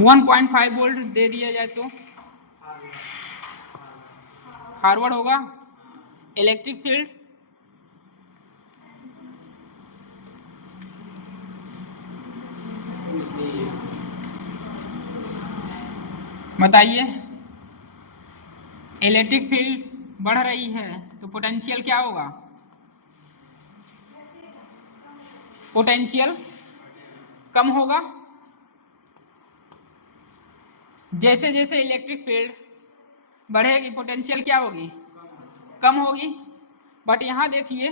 1.5 volt दे दिया जाए तो फॉरवर्ड होगा। इलेक्ट्रिक फील्ड बताइए। इलेक्ट्रिक फील्ड बढ़ रही है तो पोटेंशियल क्या होगा? पोटेंशियल कम होगा। जैसे जैसे इलेक्ट्रिक फील्ड बढ़ेगी पोटेंशियल क्या होगी? कम होगी। बट यहां देखिए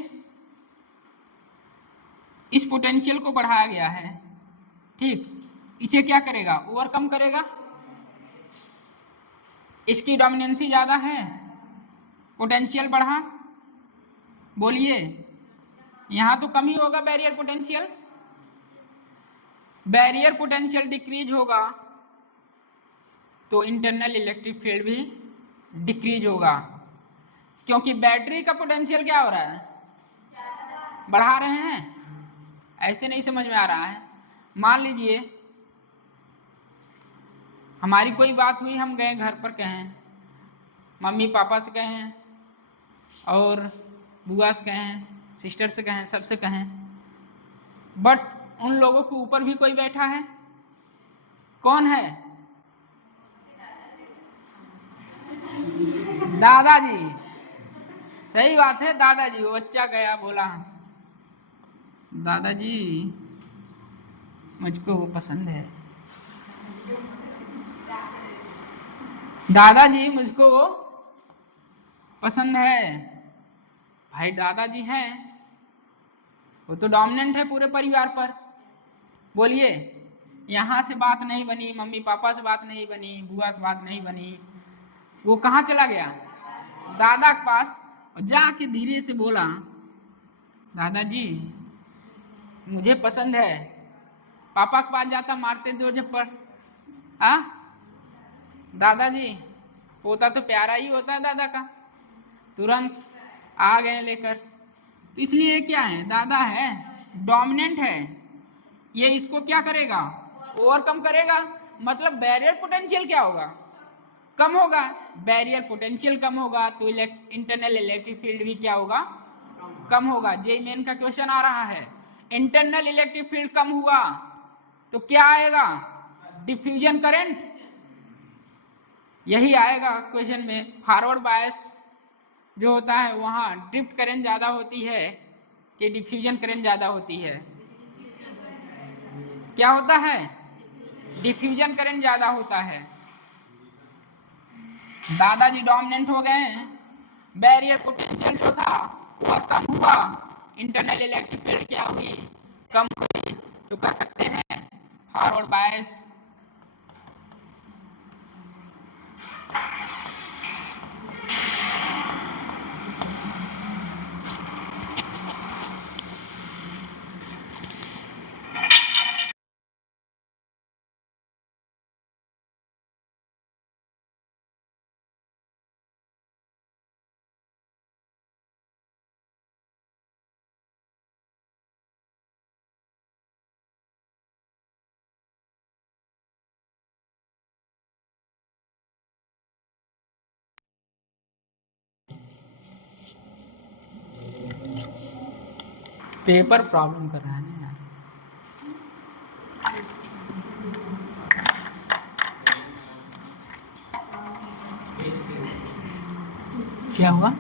इस पोटेंशियल को बढ़ाया गया है, ठीक, इसे क्या करेगा? ओवरकम करेगा। इसकी डोमिनेंसी ज्यादा है, पोटेंशियल बढ़ा, बोलिए यहां तो कम ही होगा barrier potential. Barrier potential decrease होगा तो इंटरनल इलेक्ट्रिक फील्ड भी डिक्रीज होगा, क्योंकि बैटरी का पोटेंशियल क्या हो रहा है? बढ़ा रहे हैं। ऐसे नहीं समझ में आ रहा है। मान लीजिए हमारी कोई बात हुई, हम गए घर पर, कहें मम्मी पापा से कहें और बुआ से कहें, सिस्टर से कहें, सबसे कहें, बट उन लोगों के ऊपर भी कोई बैठा है। कौन है? दादाजी। सही बात है, दादाजी। वो बच्चा गया बोला दादाजी मुझको वो पसंद है, दादाजी मुझको वो पसंद है। भाई दादाजी हैं, वो तो डोमिनेंट है पूरे परिवार पर। बोलिए यहां से बात नहीं बनी, मम्मी पापा से बात नहीं बनी, बुआ से बात नहीं बनी, वो कहाँ चला गया? दादा के पास। और जाके धीरे से बोला दादाजी मुझे पसंद है। पापा के पास जाता, मारते दो झप्पड़। हाँ दादाजी, पोता तो प्यारा ही होता है दादा का। तुरंत आ गए लेकर। तो इसलिए क्या है? दादा है, डोमिनेंट है, ये इसको क्या करेगा? ओवरकम करेगा। मतलब बैरियर पोटेंशियल क्या होगा? कम होगा। बैरियर पोटेंशियल कम होगा तो इंटरनल इलेक्ट्रिक फील्ड भी क्या होगा? कम होगा। जेई मेन का क्वेश्चन आ रहा है, इंटरनल इलेक्ट्रिक फील्ड कम हुआ तो क्या आएगा? Diffusion current. यही आएगा क्वेश्चन में। फॉरवर्ड बायस जो होता है वहां ड्रिफ्ट करंट ज्यादा होती है कि डिफ्यूजन करंट ज्यादा होती है? क्या होता है? डिफ्यूजन करंट ज्यादा होता है। दादाजी डोमिनेंट हो गए, बैरियर पोटेंशियल जो था वह कम हुआ, इंटरनल इलेक्ट्रिक फील्ड क्या हुई? कम हुई। तो कह सकते हैं फॉरवर्ड बायस पेपर प्रॉब्लम कर रहा है ना यार। क्या हुआ?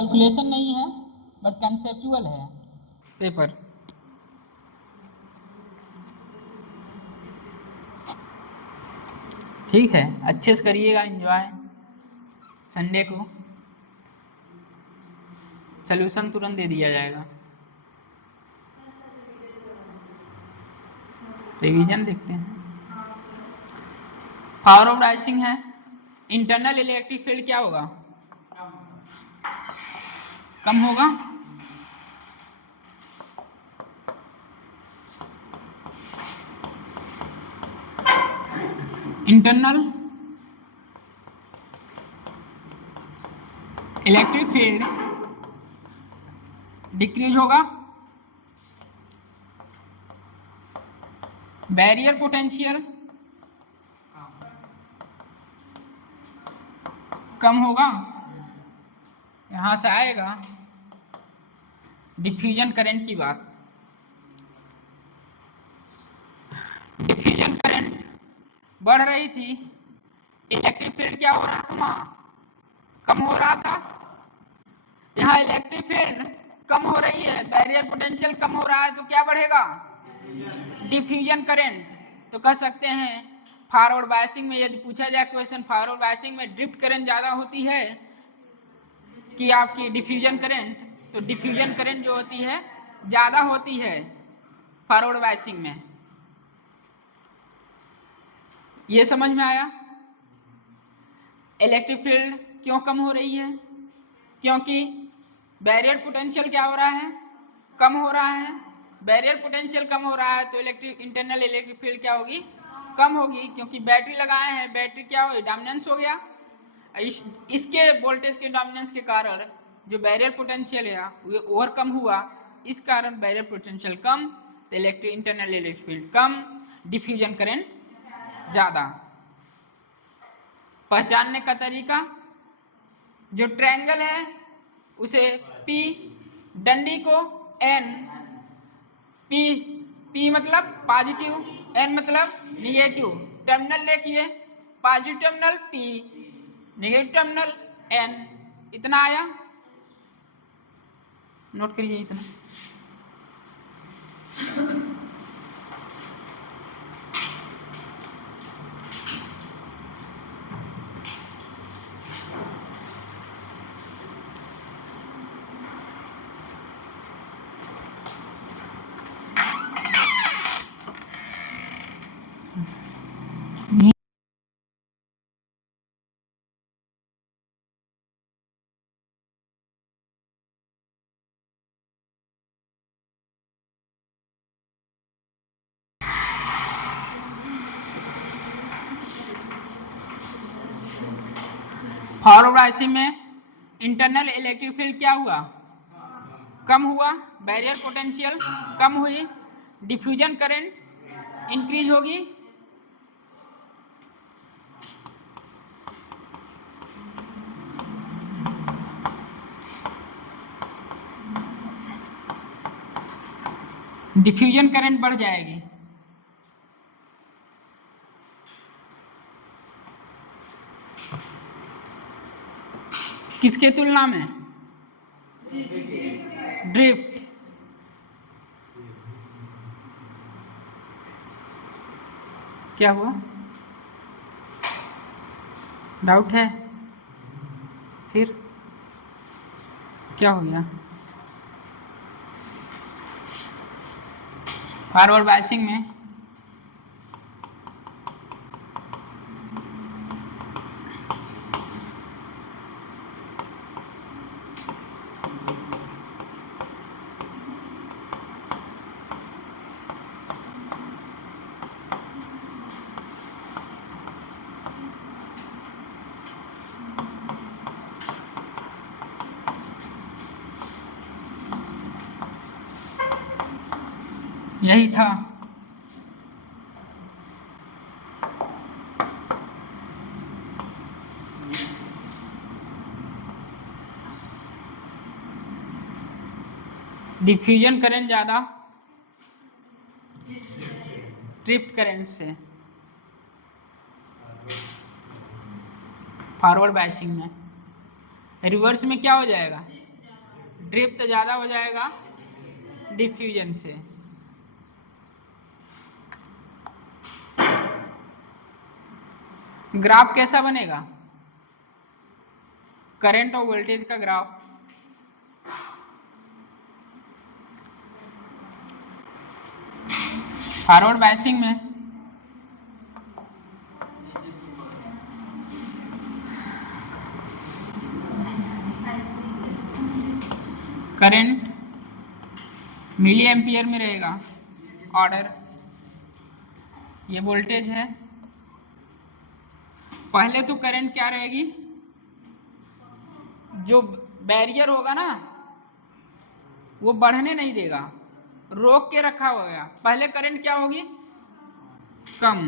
कैलकुलेशन नहीं है बट कंसेप्चुअल है पेपर। ठीक है, अच्छे से करिएगा एंजॉय संडे को। सोल्यूशन तुरंत दे दिया जाएगा। रिवीजन देखते हैं। फॉरवर्ड बायसिंग है, इंटरनल इलेक्ट्रिक फील्ड क्या होगा? कम होगा। इंटरनल इलेक्ट्रिक फील्ड डिक्रीज होगा। बैरियर पोटेंशियल कम होगा। यहां से आएगा डिफ्यूजन करंट की बात। डिफ्यूजन करंट बढ़ रही थी, इलेक्ट्रिक फील्ड क्या हो रहा था? कम हो रहा था। यहाँ इलेक्ट्रिक फील्ड कम हो रही है, बैरियर पोटेंशियल कम हो रहा है, तो क्या बढ़ेगा? Diffusion current. तो कह सकते हैं फॉरवर्ड बायसिंग में यदि पूछा जाए क्वेश्चन, फॉरवर्ड बायसिंग में ड्रिफ्ट करंट ज़्यादा होती है कि आपकी डिफ्यूजन करंट, तो डिफ्यूजन करंट जो होती है ज़्यादा होती है फॉरवर्ड बायसिंग में। ये समझ में आया? इलेक्ट्रिक फील्ड क्यों कम हो रही है? क्योंकि बैरियर पोटेंशियल क्या हो रहा है? कम हो रहा है। बैरियर पोटेंशियल कम हो रहा है तो इंटरनल इलेक्ट्रिक फील्ड क्या होगी? कम होगी, क्योंकि बैटरी लगाए हैं, बैटरी क्या हो, डोमिनेंस हो गया। इसके वोल्टेज के डोमिनेंस के कारण जो बैरियर पोटेंशियल है वो और कम हुआ, इस कारण बैरियर पोटेंशियल कम, तो इंटरनल इलेक्ट्रिक फील्ड कम, डिफ्यूजन करंट ज़्यादा। पहचानने का तरीका, जो ट्रायंगल है उसे P, डंडी को N, P मतलब पॉजिटिव, N मतलब निगेटिव। टर्मिनल देखिए, positive terminal P, negative terminal N। इतना आया, नोट करिए इतना। फॉरवर्ड बायसिंग में इंटरनल इलेक्ट्रिक फील्ड क्या हुआ? कम हुआ। बैरियर पोटेंशियल कम हुई, डिफ्यूजन करंट इंक्रीज होगी। डिफ्यूजन करंट बढ़ जाएगी। किसके तुलना में? ड्रिफ्ट। क्या हुआ? डाउट है? फिर क्या हो गया? फॉरवर्ड बायसिंग में यही था। डिफ्यूजन करंट ज़्यादा ड्रिफ्ट करंट से फॉरवर्ड बायसिंग में। रिवर्स में क्या हो जाएगा? ड्रिफ्ट ज़्यादा हो जाएगा डिफ्यूजन से। ग्राफ कैसा बनेगा? करंट और वोल्टेज का ग्राफ। फॉरवर्ड बायसिंग में करंट मिली एम्पियर में रहेगा ऑर्डर, ये वोल्टेज है। पहले तो करंट क्या रहेगी, जो बैरियर होगा ना वो बढ़ने नहीं देगा, रोक के रखा होगा। पहले करंट क्या होगी, कम।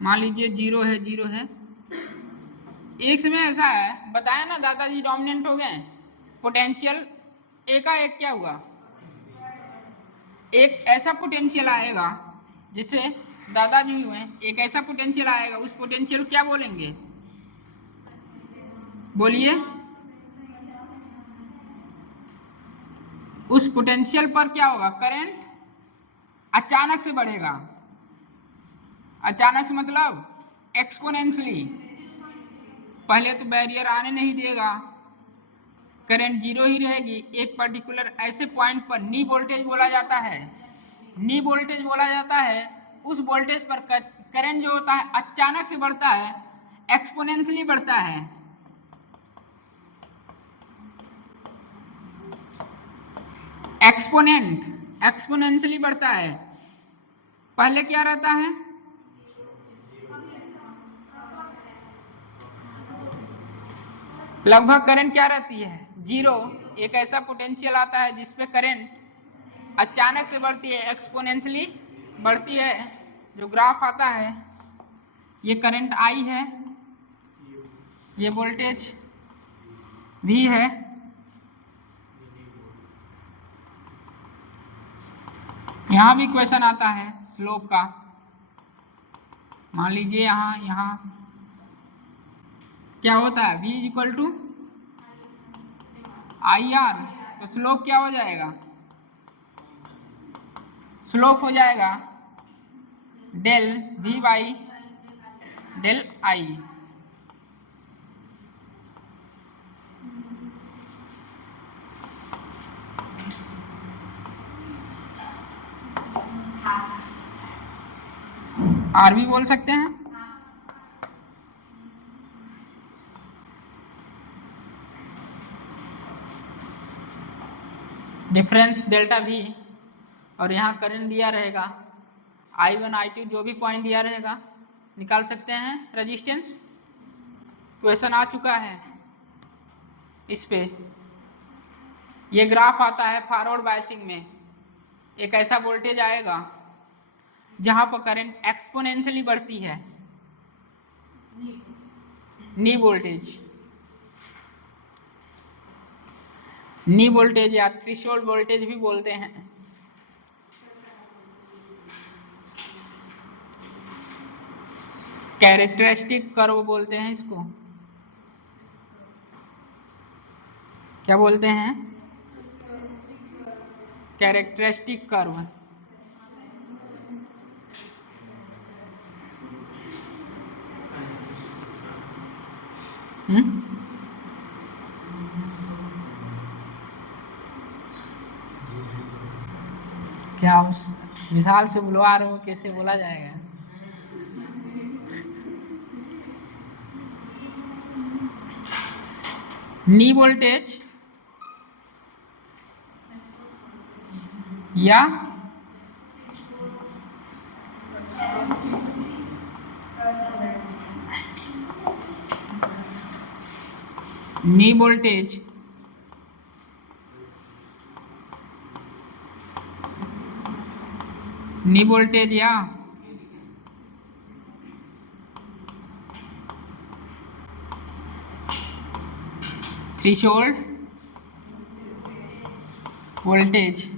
मान लीजिए 0 है, 0 है। एक समय ऐसा है, बताया ना दादाजी डोमिनेंट हो गए, पोटेंशियल एकाएक क्या हुआ, एक ऐसा पोटेंशियल आएगा जिसे दादाजी हुए, एक ऐसा पोटेंशियल आएगा, उस पोटेंशियल क्या बोलेंगे, बोलिए। उस पोटेंशियल पर क्या होगा, करंट अचानक से बढ़ेगा। अचानक से मतलब एक्सपोनेंशियली। पहले तो बैरियर आने नहीं देगा, करंट 0 ही रहेगी। एक पर्टिकुलर ऐसे पॉइंट पर नी वोल्टेज बोला जाता है, नी वोल्टेज बोला जाता है। उस वोल्टेज पर करंट जो होता है अचानक से बढ़ता है, एक्सपोनेंशियली बढ़ता है। एक्सपोनेंशियली बढ़ता है। पहले क्या रहता है, लगभग करंट क्या रहती है, 0। एक ऐसा पोटेंशियल आता है जिसपे करंट अचानक से बढ़ती है, एक्सपोनेंशियली बढ़ती है। जो ग्राफ आता है, ये करंट I है, ये वोल्टेज V है। यहाँ भी क्वेश्चन आता है स्लोप का। मान लीजिए यहाँ क्या होता है, V इक्वल टू IR, तो स्लोप क्या हो जाएगा, स्लोप हो जाएगा del V by del I। R भी बोल सकते हैं। डिफरेंस डेल्टा V, और यहाँ करंट दिया रहेगा I1 I2, जो भी पॉइंट दिया रहेगा निकाल सकते हैं रेजिस्टेंस। क्वेश्चन आ चुका है इस पे। ये ग्राफ आता है फॉरवर्ड बायसिंग में। एक ऐसा वोल्टेज आएगा जहां पर करंट एक्सपोनेंशियली बढ़ती है, नी वोल्टेज, नी वोल्टेज या थ्रेशोल्ड वोल्टेज भी बोलते हैं। कैरेक्टरिस्टिक कर्व बोलते हैं इसको। क्या बोलते हैं, कैरेक्टरिस्टिक कर्व। क्या उस विशाल से बुलवा रहे हो, कैसे बोला जाएगा। नी वोल्टेज या नी वोल्टेज या थ्रेशोल्ड वोल्टेज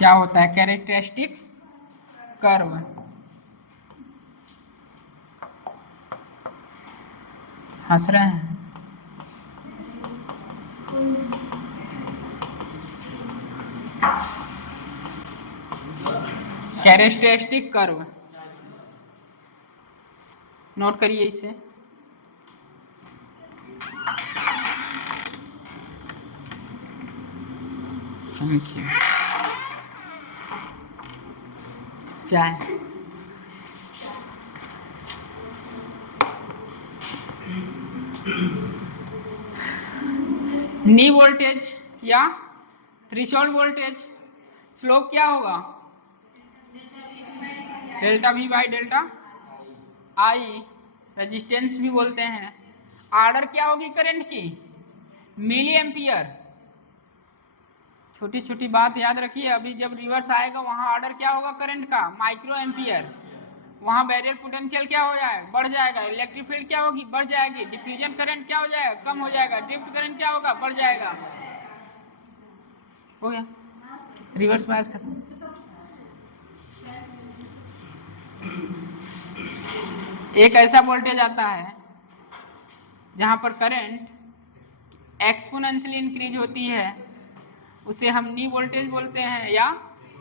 क्या होता है कैरेक्टरिस्टिक कर्व। हंस रहे हैं। कैरेक्टरिस्टिक कर्व नोट करिए इसे। Thank you. चाय नी वोल्टेज या थ्रेशोल्ड वोल्टेज स्लोप क्या होगा delta we by delta I, resistance भी बोलते हैं। आर्डर क्या होगी करंट की मिली एम्पियर। छोटी छोटी बात याद रखिए, अभी जब रिवर्स आएगा वहां ऑर्डर क्या होगा करंट का माइक्रो एम्पियर। वहां बैरियर पोटेंशियल क्या हो जाएगा बढ़ जाएगा, इलेक्ट्रिक फील्ड क्या होगी बढ़ जाएगी, डिफ्यूजन करंट क्या हो जाएगा कम हो जाएगा, ड्रिफ्ट करंट क्या होगा बढ़ जाएगा। हो गया रिवर्स बायस खत्म। एक ऐसा वोल्टेज आता है जहां पर करंट एक्सपोनेंशियली इंक्रीज होती है, उसे हम नी वोल्टेज बोलते हैं या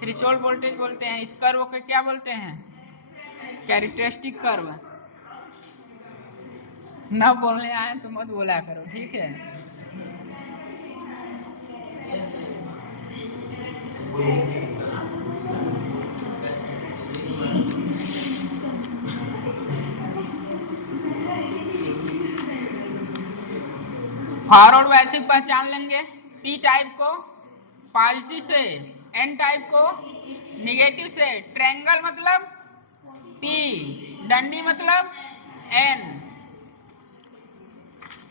थ्रेशोल्ड वोल्टेज बोलते हैं। इस कर्व को क्या बोलते हैं कैरेक्टरिस्टिक कर्व। ना बोलने आए तो मत बोला करो, ठीक है। फॉरवर्ड वैसे पहचान लेंगे, पी टाइप को पॉजिटिव से, एन टाइप को निगेटिव से। ट्रायंगल मतलब पी, डंडी मतलब एन।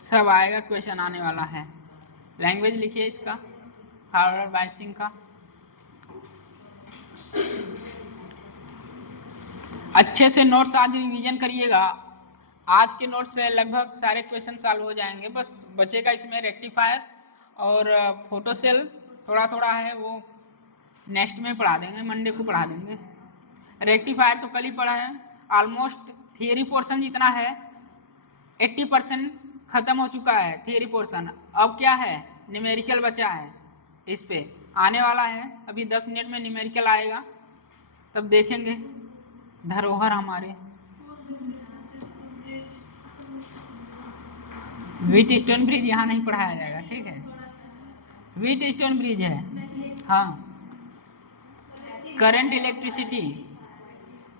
सब आएगा, क्वेश्चन आने वाला है। लैंग्वेज लिखिए इसका फॉरवर्ड बायसिंग का। अच्छे से नोट्स आज रिवीजन करिएगा। आज के नोट्स से लगभग सारे क्वेश्चन सॉल्व हो जाएंगे, बस बचेगा इसमें रेक्टिफायर और फोटो सेल थोड़ा थोड़ा है, वो नेक्स्ट में पढ़ा देंगे, मंडे को पढ़ा देंगे। रेक्टिफायर तो कल ही पढ़ा है, ऑलमोस्ट थियरी पोर्शन जितना है 80% खत्म हो चुका है थियरी पोर्शन। अब क्या है न्यूमेरिकल बचा है, इस पे आने वाला है। अभी 10 मिनट में न्यूमेरिकल आएगा, तब देखेंगे धरोहर हमारे। व्हीट स्टोन ब्रिज यहाँ नहीं पढ़ाया जाएगा, ठीक है। व्हीट स्टोन ब्रिज है, हाँ। करंट इलेक्ट्रिसिटी,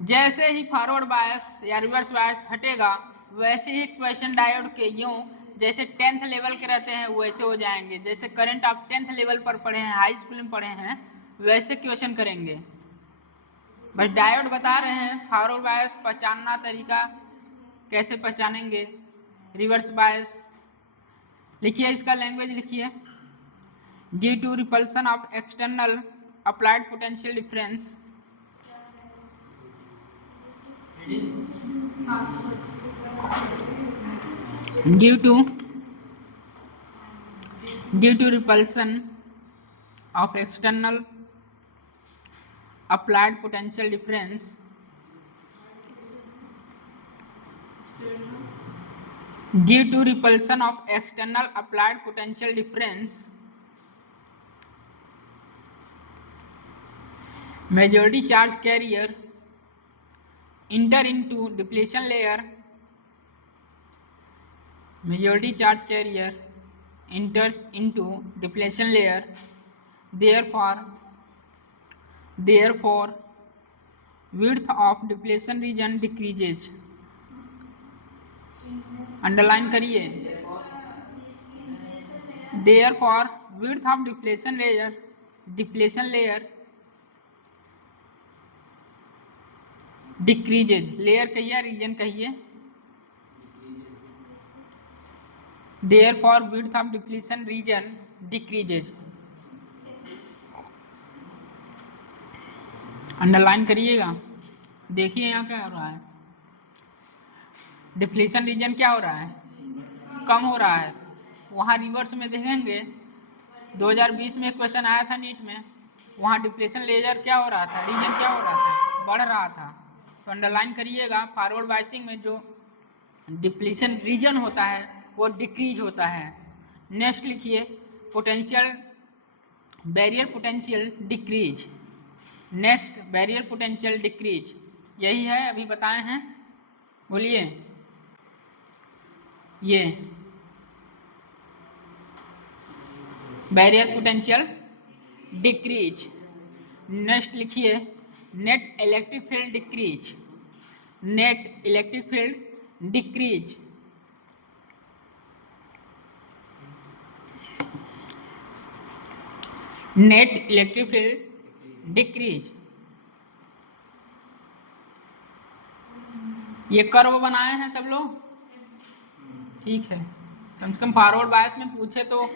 जैसे ही फॉरवर्ड बायस या रिवर्स बायस हटेगा वैसे ही क्वेश्चन डायोड के यूं जैसे 10th लेवल के रहते हैं वैसे हो जाएंगे। जैसे करंट आप 10th लेवल पर पढ़े हैं, हाई स्कूल में पढ़े हैं, वैसे क्वेश्चन करेंगे। बस डायोड बता रहे हैं, फॉरवर्ड बायस पहचानना तरीका कैसे पहचानेंगे। रिवर्स बायस लिखिए, इसका लैंग्वेज लिखिए। Due to repulsion of external applied potential difference due to repulsion of external applied potential difference due to repulsion of external applied potential difference majority charge carrier enter into depletion layer. Majority charge carrier enters into depletion layer, therefore width of depletion region decreases. Underline करिए, therefore width of depletion layer decreases. Layer कहिए reason कहिए, therefore width of depletion region decreases. Underline करिएगा। देखिए यहाँ क्या हो रहा है, डिप्लीशन रीजन क्या हो रहा है कम हो रहा है। वहाँ रिवर्स में देखेंगे 2020 में क्वेश्चन आया था नीट में, वहाँ डिप्लेशन लेजर क्या हो रहा था, रीजन क्या हो रहा था, बढ़ रहा था। तो अंडरलाइन करिएगा, फॉरवर्ड बायसिंग में जो डिप्लेशन रीजन होता है वो डिक्रीज होता है। नेक्स्ट लिखिए potential barrier potential decrease. Next barrier potential decrease, यही है अभी बताए हैं, बोलिए। ये बैरियर पोटेंशियल डिक्रीज। नेक्स्ट लिखिए net electric field decrease. Net electric field decrease. Net electric field decrease. ये कर्व बनाए हैं सब लोग, ठीक है। कम से कम फॉरवर्ड बायस में पूछे तो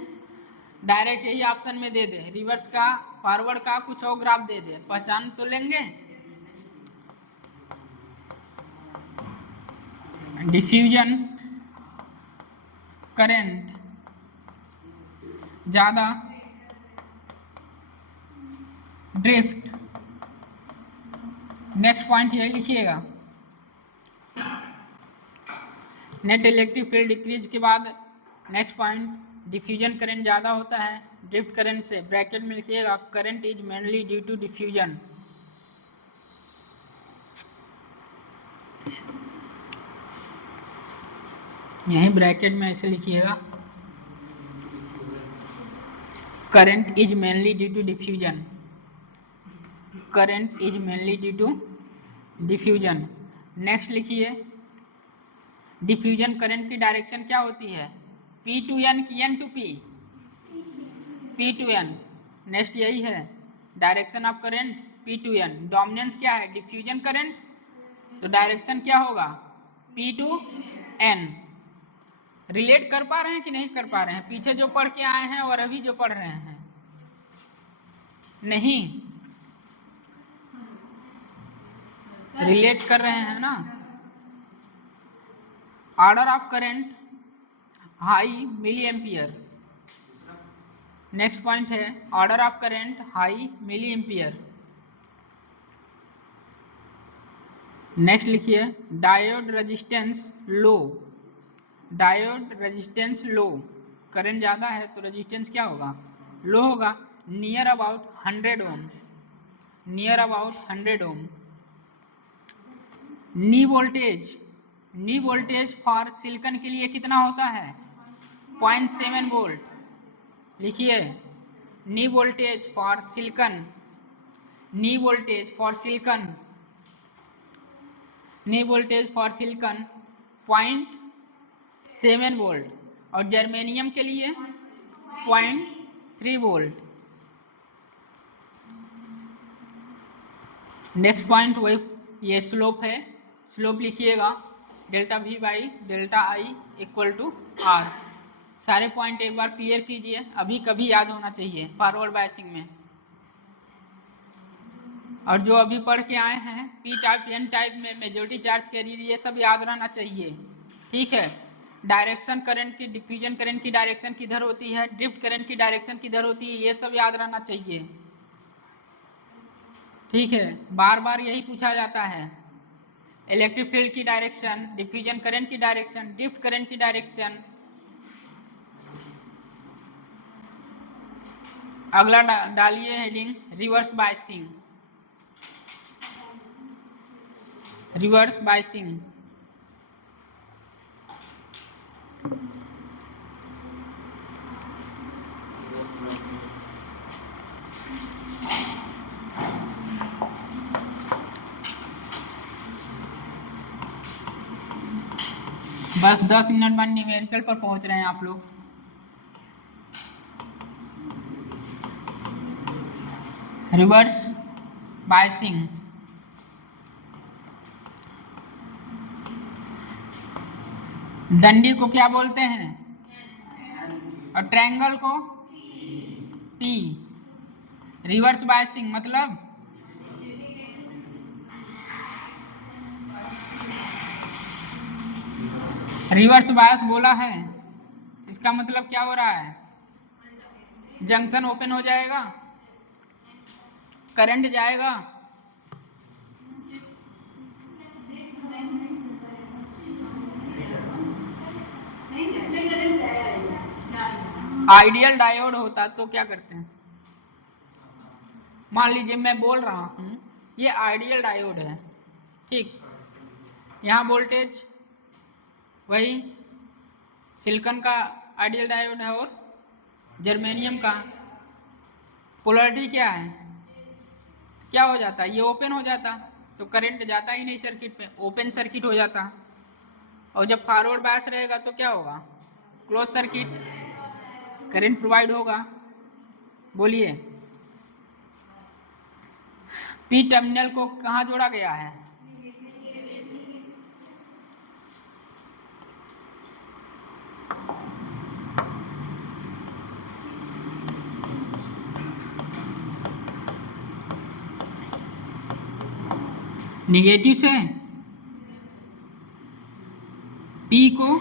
डायरेक्ट यही ऑप्शन में दे दे, रिवर्स का फॉरवर्ड का कुछ और ग्राफ दे दे, पहचान तो लेंगे। डिफ्यूजन करंट ज़्यादा, ड्रिफ्ट। नेक्स्ट पॉइंट यही लिखिएगा, नेट इलेक्ट्रिक फील्ड डिक्रीज के बाद नेक्स्ट पॉइंट डिफ्यूजन करंट ज़्यादा होता है ड्रिफ्ट करंट से, ब्रैकेट में लिखिएगा current is mainly due to diffusion. यहीं ब्रैकेट में ऐसे लिखिएगा current is mainly due to diffusion, current is mainly due to diffusion. Next लिखिए डिफ्यूजन करंट की डायरेक्शन क्या होती है, P टू N की N to P, P to N। Next यही है direction of current P to N। Dominance क्या है, डिफ्यूजन करंट, तो डायरेक्शन क्या होगा P टू N। रिलेट कर पा रहे हैं कि नहीं कर पा रहे हैं, पीछे जो पढ़ के आए हैं और अभी जो पढ़ रहे हैं, नहीं रिलेट कर रहे हैं ना। Order of current high milliampere. Next point है order of current high milliampere. Next लिखिए diode resistance low. Diode resistance low, current ज़्यादा है तो रेजिस्टेंस क्या होगा, लो होगा, near about 100 ohm, near about 100 ohm. Knee voltage, knee voltage for silicon के लिए कितना होता है 0.7 वोल्ट। लिखिए knee voltage for silicon, knee voltage for silicon, knee voltage for silicon 0.7 volt, और जर्मेनियम के लिए 0.3 वोल्ट। नेक्स्ट पॉइंट वही ये स्लोप है, स्लोप लिखिएगा delta V by delta I equal to R। सारे पॉइंट एक बार क्लियर कीजिए, अभी कभी याद होना चाहिए फॉरवर्ड बायसिंग में। और जो अभी पढ़ के आए हैं P टाइप N टाइप में मेजॉरिटी चार्ज कैरियर, ये सब याद रहना चाहिए, ठीक है। डायरेक्शन करंट की, डिफ्यूजन करंट की डायरेक्शन किधर होती है, ड्रिफ्ट करंट की डायरेक्शन किधर होती है, ये सब याद रहना चाहिए, ठीक है। बार बार यही पूछा जाता है, इलेक्ट्रिक फील्ड की डायरेक्शन, डिफ्यूजन करंट की डायरेक्शन, ड्रिफ्ट करंट की डायरेक्शन। अगला डालिए heading reverse biasing. Reverse biasing बस 10 मिनट बाद न्यूमेरिकल पर पहुंच रहे हैं आप लोग। रिवर्स बायसिंग, डंडी को क्या बोलते हैं और ट्रायंगल को P। रिवर्स बायसिंग मतलब रिवर्स बायस बोला है, इसका मतलब क्या हो रहा है, जंक्शन ओपन हो जाएगा, करंट जाएगा। आइडियल डायोड होता तो क्या करते हैं? मान लीजिए मैं बोल रहा हूँ ये आइडियल डायोड है, ठीक। यहाँ वोल्टेज वही सिलिकॉन का आइडियल डायोड है और जर्मेनियम का पोलैरिटी क्या है, क्या हो जाता है, ये ओपन हो जाता तो करंट जाता ही नहीं सर्किट पे, ओपन सर्किट हो जाता। और जब फॉरवर्ड बायस रहेगा तो क्या होगा, क्लोज सर्किट, करंट प्रोवाइड होगा। बोलिए पी टर्मिनल को कहाँ जोड़ा गया है? निगेटिव से पी को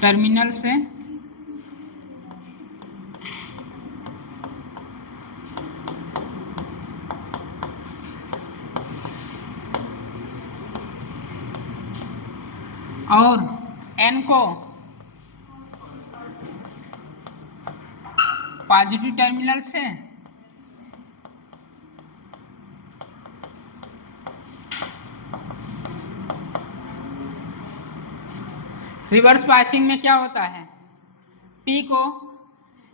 टर्मिनल से और N को पॉजिटिव टर्मिनल से रिवर्स बायसिंग में क्या होता है, P को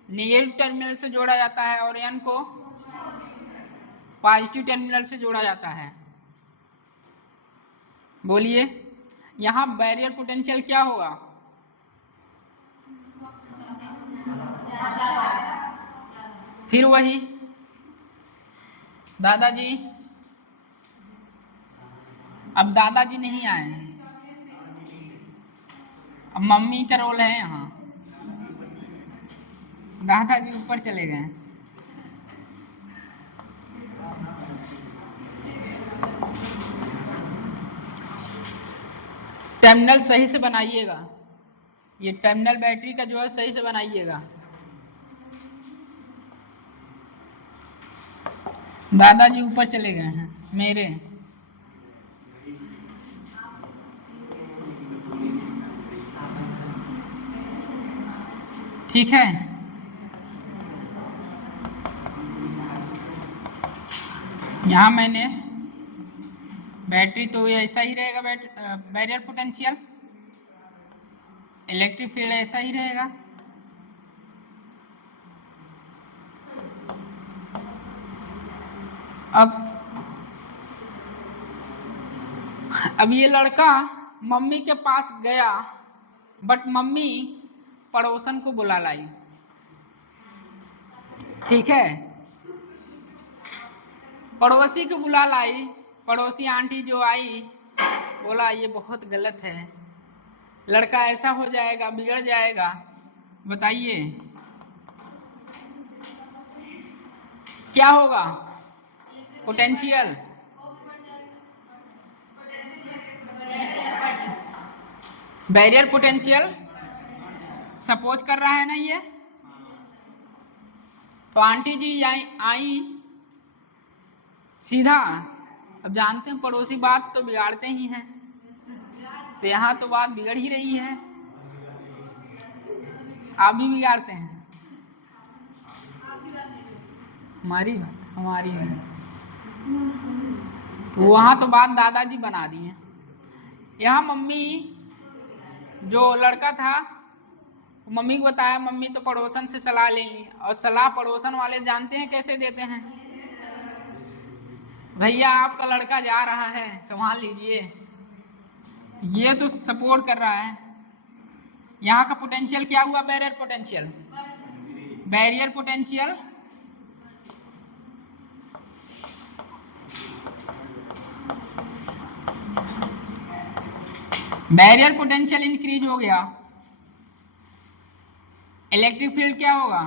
नेगेटिव टर्मिनल से जोड़ा जाता है और N को पॉजिटिव टर्मिनल से जोड़ा जाता है। बोलिए यहाँ बैरियर पोटेंशियल क्या होगा, फिर वही दादाजी, अब दादाजी नहीं आए हैं, अब मम्मी का रोल है यहाँ, दादाजी ऊपर चले गए। टर्मिनल सही से बनाइएगा, ये टर्मिनल बैटरी का जो है सही से बनाइएगा। दादाजी ऊपर चले गए हैं मेरे, ठीक है। यहाँ मैंने बैटरी तो ऐसा ही रहेगा, बैरियर पोटेंशियल, इलेक्ट्रिक फील्ड ऐसा ही रहेगा। अब ये लड़का मम्मी के पास गया, बट मम्मी पड़ोसन को बुला लाई, ठीक है, पड़ोसी को बुला लाई। पड़ोसी आंटी जो आई बोला ये बहुत गलत है, लड़का ऐसा हो जाएगा, बिगड़ जाएगा। बताइए क्या होगा, पोटेंशियल बैरियर पोटेंशियल सपोज कर रहा है ना ये। तो आंटी जी आई सीधा, अब जानते हैं पड़ोसी बात तो बिगाड़ते ही हैं, तो यहाँ तो बात बिगड़ ही रही है, आप भी बिगाड़ते हैं, हमारी बात हमारी है, तो वहाँ तो बात दादाजी बना दी है। यहाँ मम्मी जो लड़का था मम्मी को बताया, मम्मी तो पड़ोसन से सलाह लेंगी, और सलाह पड़ोसन वाले जानते हैं कैसे देते हैं, भैया आपका लड़का जा रहा है संभाल लीजिए। तो ये तो सपोर्ट कर रहा है। यहाँ का पोटेंशियल क्या हुआ, barrier potential, barrier potential increase हो गया, इलेक्ट्रिक फील्ड क्या होगा?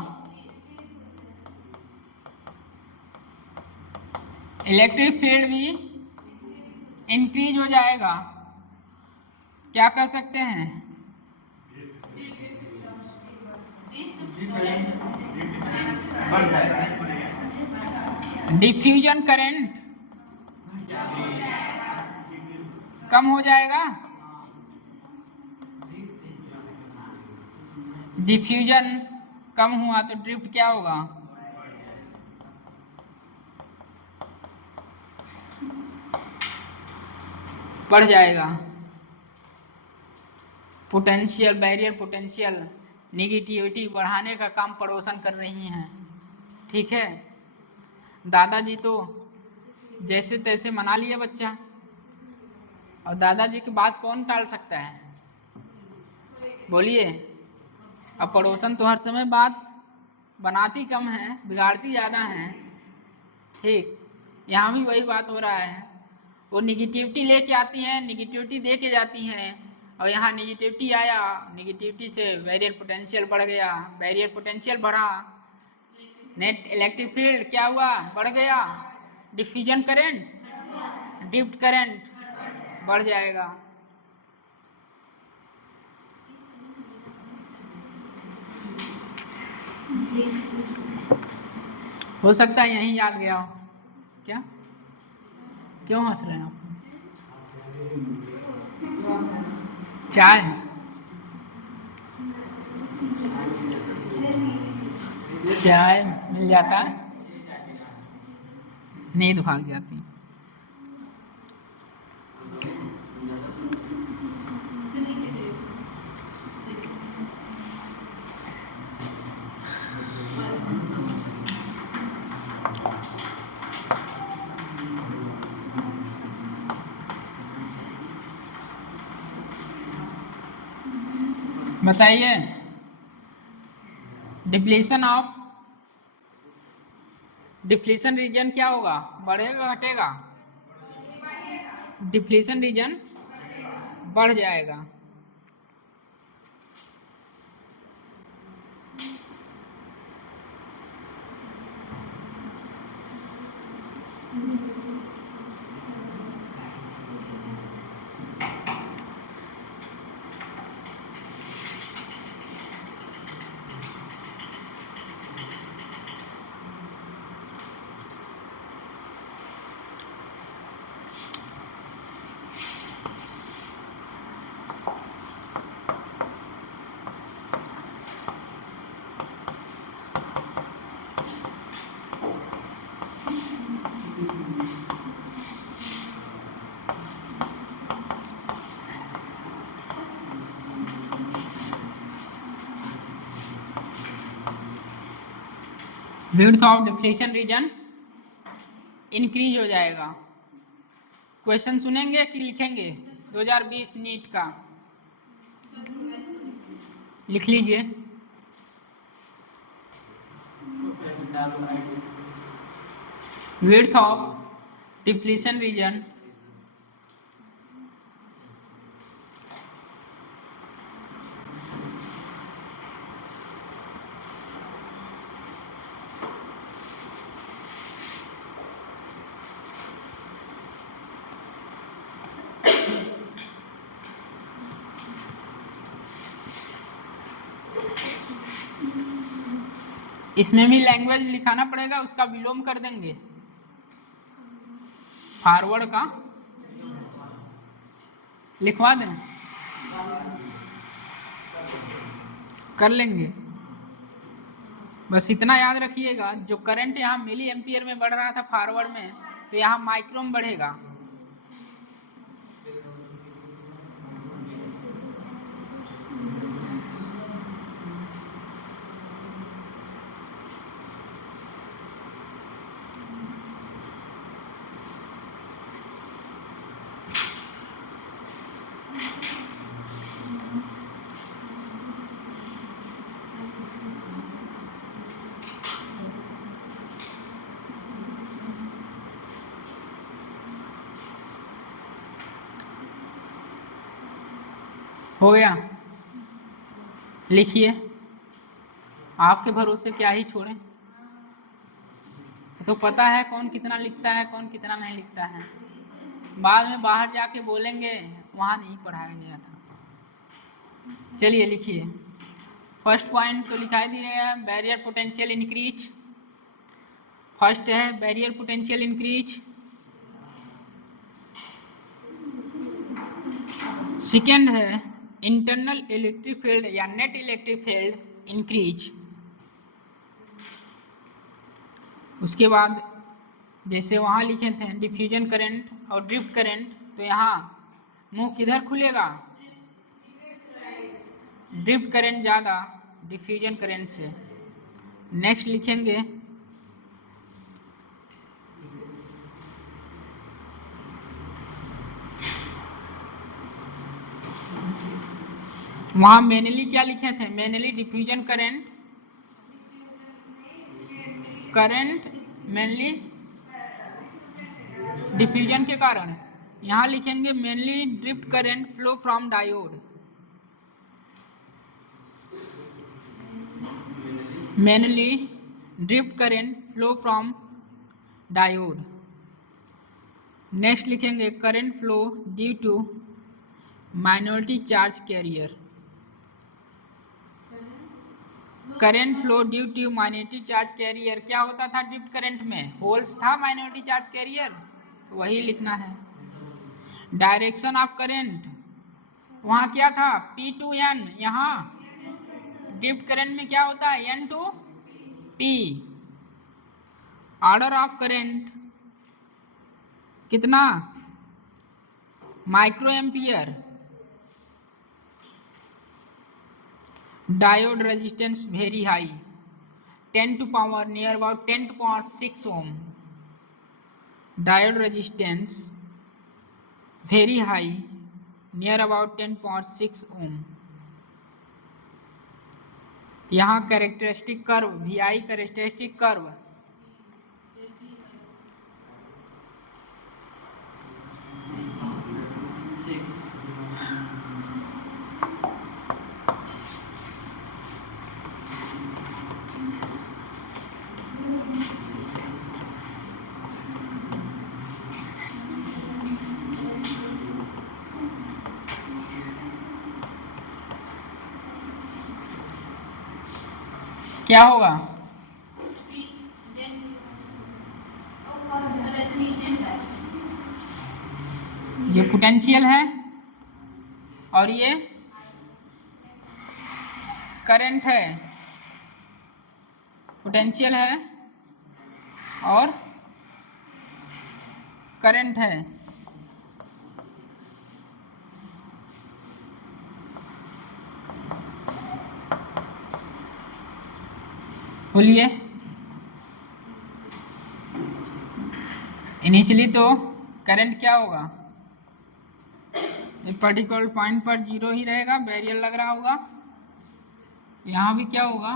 इलेक्ट्रिक फील्ड भी इंक्रीज हो जाएगा। क्या कर सकते हैं? डिफ्यूजन करंट कम हो जाएगा। डिफ्यूजन कम हुआ तो ड्रिफ्ट क्या होगा? बढ़ जाएगा। पोटेंशियल, बैरियर पोटेंशियल निगेटिविटी बढ़ाने का काम पड़ोसन कर रही हैं। ठीक है, दादाजी तो जैसे तैसे मना लिया बच्चा, और दादाजी की बात कौन टाल सकता है? बोलिए। अब पड़ोसन तो हर समय बात बनाती कम है, बिगाड़ती ज़्यादा है। ठीक, यहाँ भी वही बात हो रहा है। वो निगेटिविटी लेके आती हैं, निगेटिविटी दे के जाती हैं, और यहाँ निगेटिविटी आया, निगेटिविटी से बैरियर पोटेंशियल बढ़ गया, बैरियर पोटेंशियल बढ़ा, नेट इलेक्ट्रिक फील्ड क्या हुआ? बढ़ गया। डिफ्यूजन करंट, ड्रिफ्ट करंट बढ़ जाएगा। हो सकता है यहीं याद गया हो। क्या? क्यों हंस रहे हैं आप? चाय चाय मिल जाता, नींद भाग जाती। बताइए, डिप्लीशन ऑफ डिप्लीशन रीजन क्या होगा? बढ़ेगा घटेगा? डिप्लीशन रीजन बढ़ जाएगा। Width of depletion region increase हो जाएगा। क्वेश्चन सुनेंगे कि लिखेंगे? 2020 नीट का लिख लीजिए। विड्थ ऑफ डिप्लीशन रीजन इसमें भी लैंग्वेज लिखाना पड़ेगा, उसका विलोम कर देंगे। फॉरवर्ड का लिखवा दें, कर लेंगे। बस इतना याद रखिएगा, जो करंट यहाँ मिली एम्पियर में बढ़ रहा था फॉरवर्ड में, तो यहाँ माइक्रो में बढ़ेगा। हो गया? लिखिए। आपके भरोसे क्या ही छोड़ें, तो पता है कौन कितना लिखता है कौन कितना नहीं लिखता है। बाद में बाहर जाके बोलेंगे वहाँ नहीं पढ़ाया गया था। चलिए लिखिए, फर्स्ट पॉइंट तो लिखा दिया है, बैरियर पोटेंशियल इंक्रीज। फर्स्ट है बैरियर पोटेंशियल इंक्रीज। सेकेंड है इंटरनल इलेक्ट्रिक फील्ड या नेट इलेक्ट्रिक फील्ड इंक्रीज। उसके बाद जैसे वहाँ लिखे थे डिफ्यूजन करंट और ड्रिफ्ट करंट, तो यहाँ मुंह किधर खुलेगा, ड्रिफ्ट करंट ज़्यादा डिफ्यूजन करंट से। नेक्स्ट लिखेंगे वहाँ मेनली क्या लिखे थे, mainly diffusion current, current mainly diffusion के कारण। यहाँ लिखेंगे mainly drift current flow from diode, mainly drift current flow from diode. Next लिखेंगे current flow due to minority charge carrier, current flow due to minority charge carrier. क्या होता था drift current में, holes था माइनॉरिटी चार्ज कैरियर, तो वही लिखना है। डायरेक्शन ऑफ करंट वहाँ क्या था P2N, यहाँ ड्रिफ्ट करंट में क्या होता है N to P। Order of current कितना, microampere. Diode resistance very high, 10 to power near about 10 to power 6 ohm. Diode resistance very high near about 10 to power 6 ohm. यहाँ characteristic curve VI characteristic curve, क्या होगा, ये potential है और ये current है, potential है और करंट है। बोलिए, इनिशियली तो करंट क्या होगा, एक पर्टिकुलर पॉइंट पर जीरो ही रहेगा, बैरियर लग रहा होगा। यहाँ भी क्या होगा,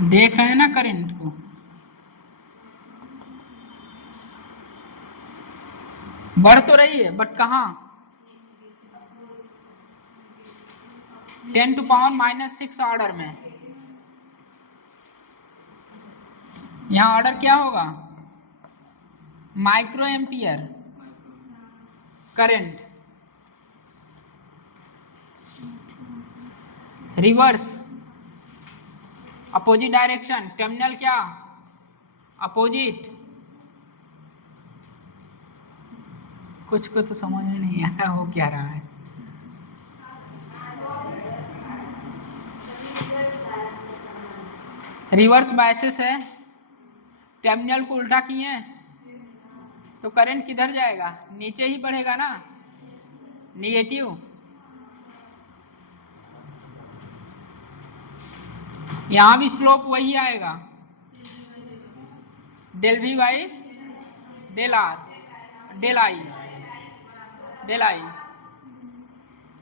देख रहे हैं ना करंट को, बढ़ तो रही है बट कहाँ, 10 to power -6 ऑर्डर में। यहाँ ऑर्डर क्या होगा, micro ampere current. Reverse opposite direction, terminal क्या अपोजिट। कुछ को तो समझ में नहीं आ रहा हो क्या रहा है। रिवर्स बायसेस है, टर्मिनल को उल्टा किए तो करंट किधर जाएगा, नीचे ही बढ़ेगा ना, निगेटिव। यहाँ भी स्लोप वही आएगा, del V by del R del I del I।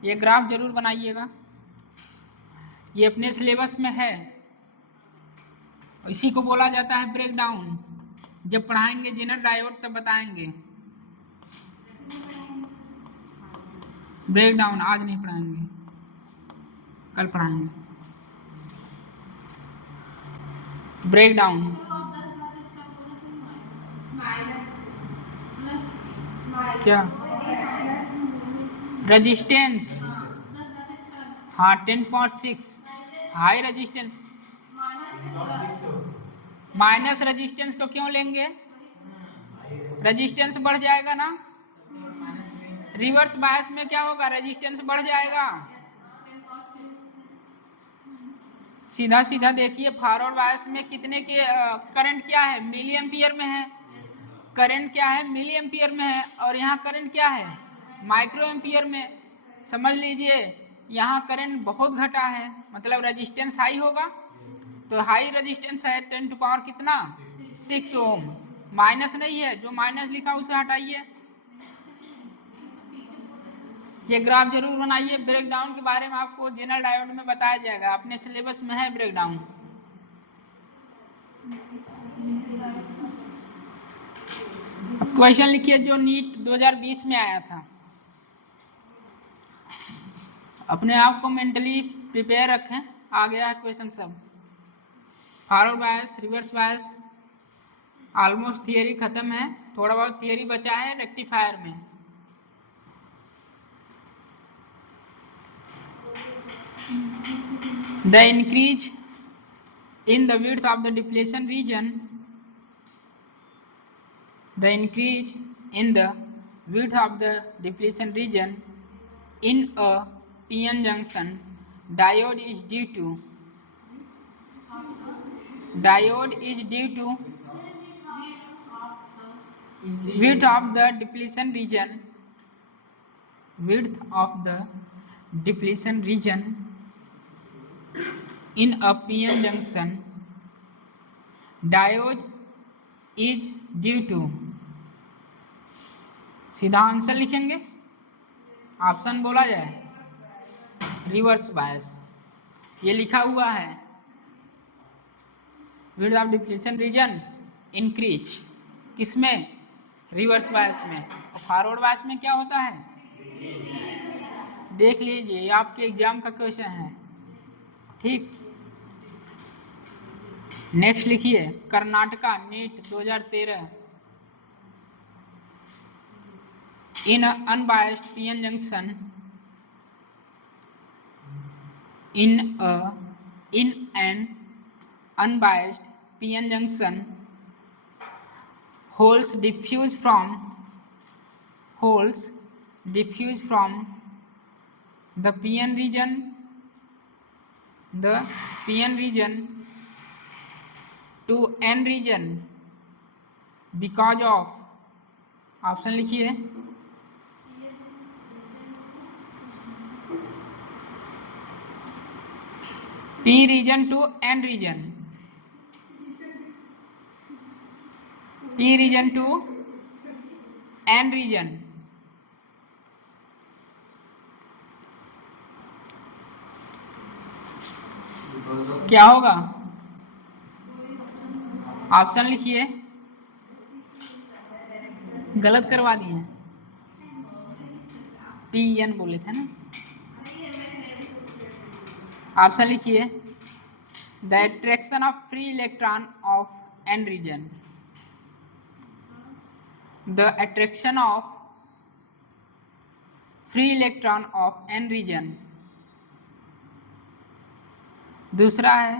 ये ग्राफ जरूर बनाइएगा, ये अपने सिलेबस में है। इसी को बोला जाता है ब्रेक डाउन, जब पढ़ाएंगे जेनर डायोड तब बताएंगे। ब्रेक डाउन आज नहीं पढ़ाएंगे, कल पढ़ाएंगे। ब्रेक डाउन क्या? रेजिस्टेंस, हाँ 10.6 हाई रेजिस्टेंस। माइनस रेजिस्टेंस को क्यों लेंगे? रेजिस्टेंस बढ़ जाएगा ना। रिवर्स बायस में क्या होगा? रेजिस्टेंस बढ़ जाएगा। सीधा सीधा देखिए, फॉरवर्ड बायस में कितने के करंट क्या है? मिली एम्पियर में है। करंट क्या है? मिली एम्पियर में है। और यहाँ करंट क्या है? माइक्रो एम्पियर में। समझ लीजिए यहाँ करंट बहुत घटा है, मतलब रेजिस्टेंस हाई होगा। तो हाई रेजिस्टेंस है 10 टू पावर कितना? 6 ओम। माइनस नहीं है, जो माइनस लिखा उसे हटाइए। ये ग्राफ जरूर बनाइए। ब्रेकडाउन के बारे में आपको जेनरल डायोड में बताया जाएगा, अपने सिलेबस में है ब्रेकडाउन। क्वेश्चन लिखिए जो नीट 2020 में आया था। अपने आप को मेंटली प्रिपेयर रखें, आ गया है क्वेश्चन सब। Forward bias, reverse bias, almost theory खत्म है, थोड़ा बहुत थियरी बचा है रेक्टिफायर में। The increase in the width of the depletion region, the increase in the width of the depletion region in a PN junction diode is due to width of the depletion region, width of the depletion region in a PN junction diode is due to, सीधा answer लिखेंगे, option बोला जाए, reverse bias. ये लिखा हुआ है width of depletion region increase, किसमें? Reverse bias में। और फॉरवर्ड बायस में क्या होता है? देख लीजिए, ये आपके एग्जाम का क्वेश्चन है, ठीक। नेक्स्ट लिखिए Karnataka NEET 2013। in an unbiased PN junction, in an unbiased PN junction, holes diffuse from the PN region to N region because of, option लिखिए, P region to N region, P region to N region। क्या होगा? Option लिखिए, गलत करवा दिए, PN बोले थे ना। ऑप्शन लिखिए, the attraction of free electron of N region, the attraction of free electron of N region। दूसरा है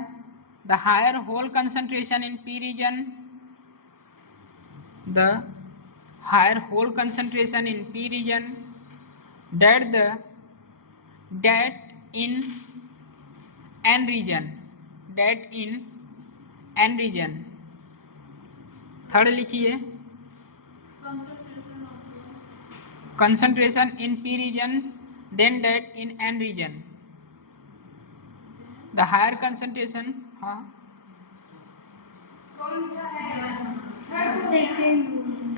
the higher hole concentration in P region, the higher hole concentration in P region that in N region, third लिखिए, concentration in P region then that in N region, the higher concentration, हाँ कौन सा है?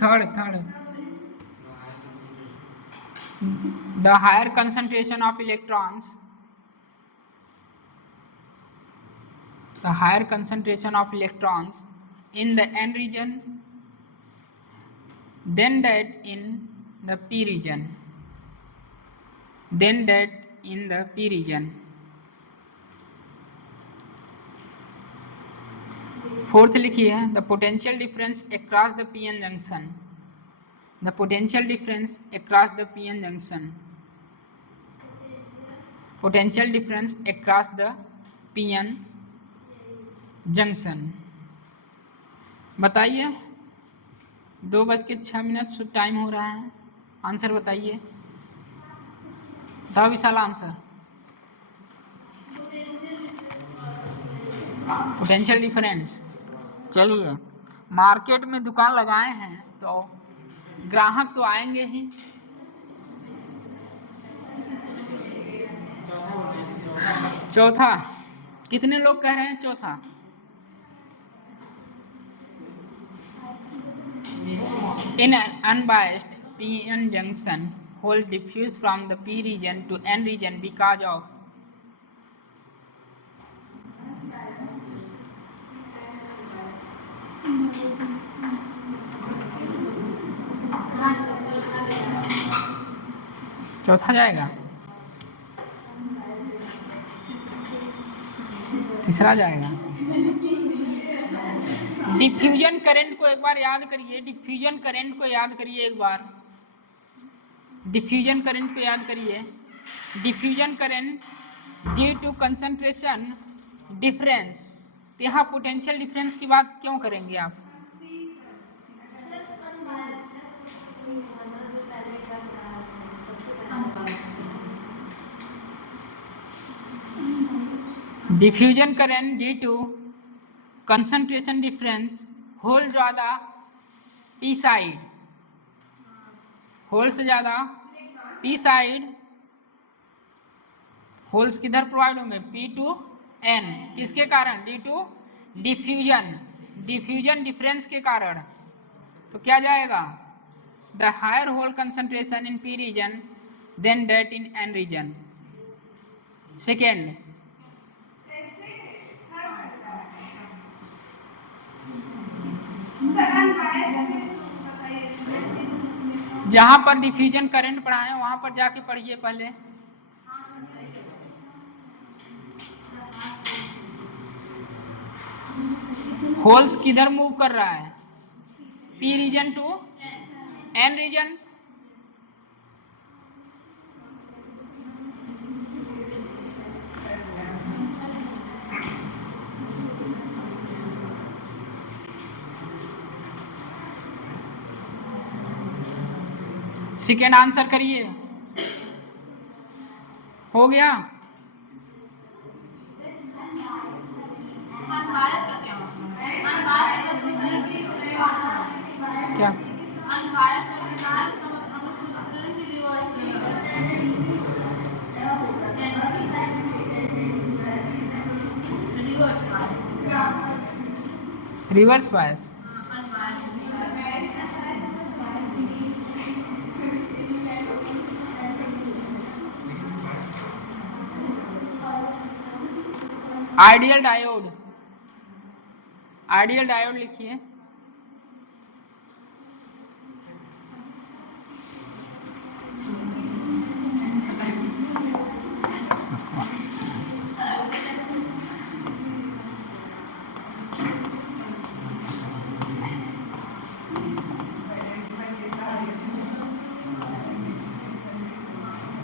Third the higher concentration of electrons, in the N region then that in the P region, then that in the P region. Fourth लिखिए the potential difference across the PN junction, the potential difference across the PN junction, potential difference across the PN junction. बताइए 2:06 time हो रहा है, answer बताइए, बताओ विशाल answer. Potential difference. चलिए market में दुकान लगाए हैं तो ग्राहक तो आएंगे ही। चौथा कितने लोग कह रहे हैं चौथा? In an unbiased PN junction, holes diffuse from the P region to N region because of चौथा जाएगा, तीसरा जाएगा। डिफ्यूजन करंट को एक बार याद करिए, डिफ्यूजन करंट को याद करिए एक बार, डिफ्यूजन करंट को याद करिए। Diffusion current due to concentration difference, तो यहाँ पोटेंशियल डिफरेंस की बात क्यों करेंगे आप? Diffusion current due to concentration difference, hole ज़्यादा पी साइड, होल से ज़्यादा पी साइड, होल्स किधर प्रोवाइड होंगे? P to N, किसके कारण? Due to diffusion, diffusion difference के कारण। तो क्या जाएगा? The higher hole concentration in P region then that in N region. Second जहां पर डिफ्यूजन करंट पढ़ाए वहां पर जाके पढ़िए पहले। होल्स किधर मूव कर रहा है? P region to N region. Second answer करिए, हो गया? क्या? Reverse bias. Ideal diode, ideal diode लिखिए।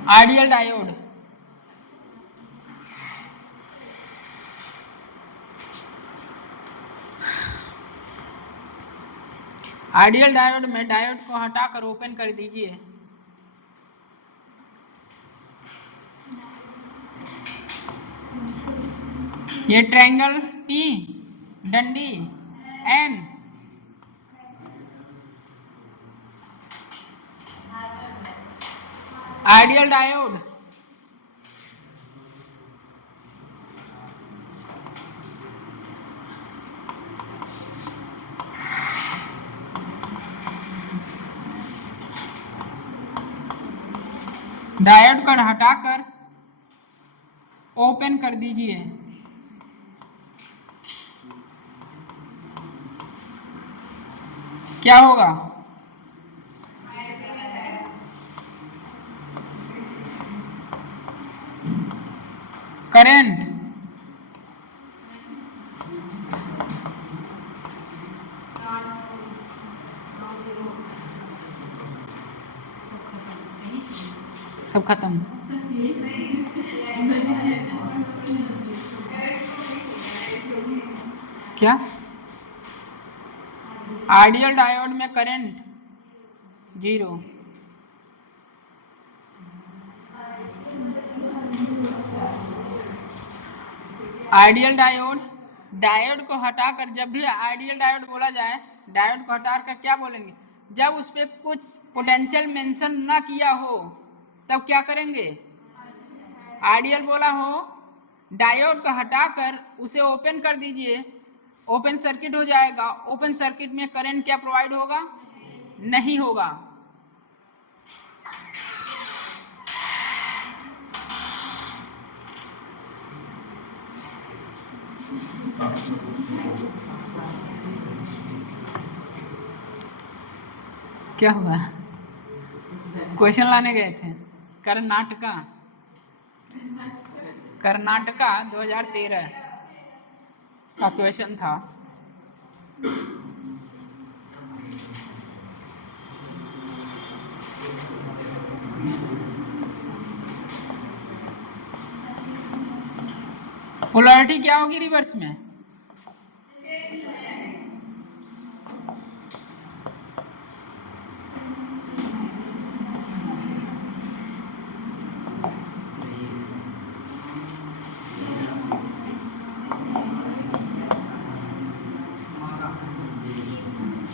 आइडियल डायोड आइडियल डायोड में डायोड को हटाकर ओपन कर दीजिए। ये ट्रायंगल P, डंडी N, आइडियल डायोड डायोड को हटाकर ओपन कर दीजिए। क्या होगा? करंट सब खत्म। क्या आइडियल डायोड में करंट 0। आइडियल डायोड, डायोड को हटाकर, जब भी आइडियल डायोड बोला जाए, डायोड को हटाकर क्या बोलेंगे? जब उस पर कुछ पोटेंशियल मेंशन ना किया हो तब क्या करेंगे? आइडियल बोला हो, डायोड को हटाकर उसे ओपन कर दीजिए, ओपन सर्किट हो जाएगा। ओपन सर्किट में करंट क्या प्रोवाइड होगा? नहीं होगा। क्या हुआ? क्वेश्चन लाने गए थे कर्नाटका 2013 का क्वेश्चन था। पोलैरिटी क्या होगी रिवर्स में?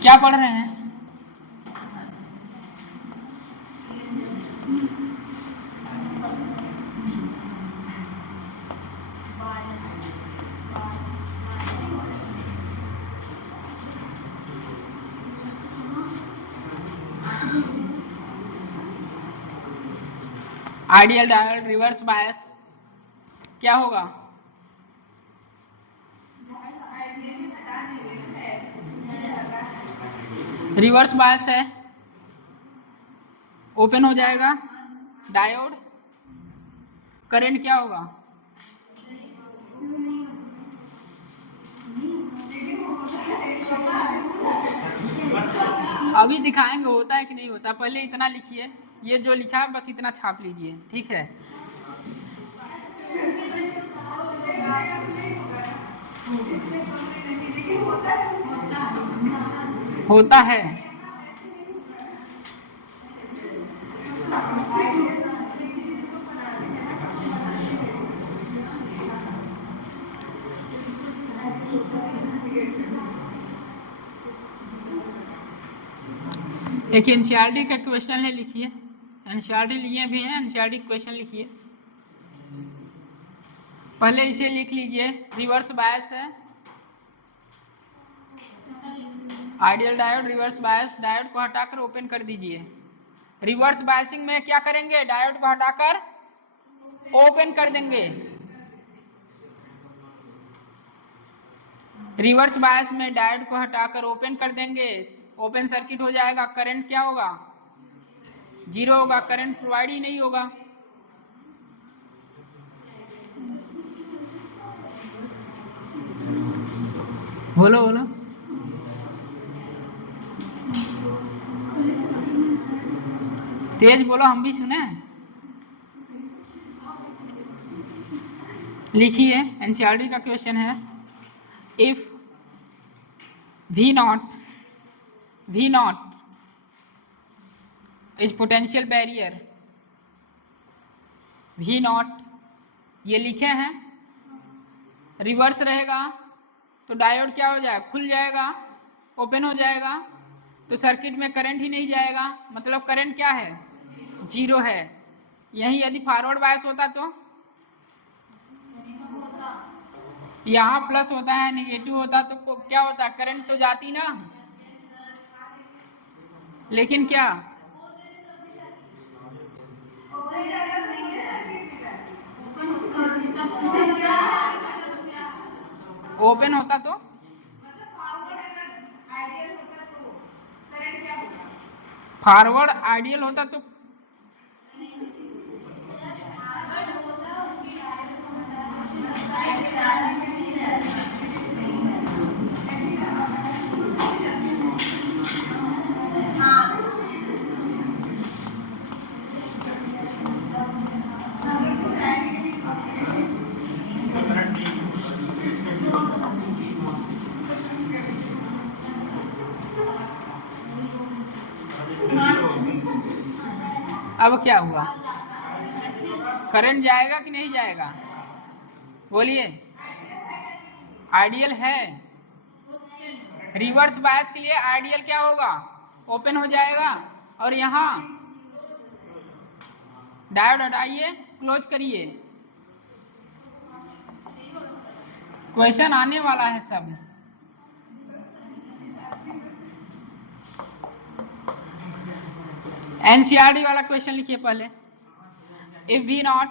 क्या पढ़ रहे हैं? आइडियल डायोड रिवर्स बायस क्या होगा? रिवर्स बायस है, ओपन हो जाएगा डायोड, करंट क्या होगा? अभी दिखाएंगे होता है कि नहीं होता। पहले इतना लिखिए, ये जो लिखा है बस इतना छाप लीजिए, ठीक है? होता है। एक एनसीईआरटी का क्वेश्चन है, लिखिए। एनसीईआरटी लिए भी हैं, एनसीईआरटी क्वेश्चन लिखिए। पहले इसे लिख लीजिए, रिवर्स बायस है, ideal diode reverse bias, diode को हटाकर ओपन कर दीजिए। रिवर्स बायसिंग में क्या करेंगे? डायोड को हटाकर ओपन कर देंगे। रिवर्स बायस में डायोड को हटाकर ओपन कर देंगे, ओपन सर्किट हो जाएगा। करंट क्या होगा? 0 होगा, करंट प्रोवाइड ही नहीं होगा। बोलो बोलो। तेज बोलो, हम भी सुने। लिखिए, एनसीईआरटी का क्वेश्चन है, if V naught is potential barrier, V naught ये लिखे हैं, रिवर्स रहेगा तो डायोड क्या हो जाएगा? खुल जाएगा, ओपन हो जाएगा, तो सर्किट में करंट ही नहीं जाएगा, मतलब करंट क्या है? 0 है। यही यदि फॉरवर्ड बायस होता तो यहाँ प्लस होता है, निगेटिव होता तो क्या होता? करंट तो जाती ना, लेकिन क्या ओपन होता तो फॉरवर्ड आइडियल होता तो अब क्या हुआ? करंट जाएगा कि नहीं जाएगा? बोलिए। आइडियल है। रिवर्स बायस के लिए आइडियल क्या होगा? ओपन हो जाएगा। और यहाँ डायोड हटाइए, क्लोज करिए। क्वेश्चन आने वाला है सब। एनसीईआरटी वाला क्वेश्चन लिखिए पहले। इफ वी नॉट,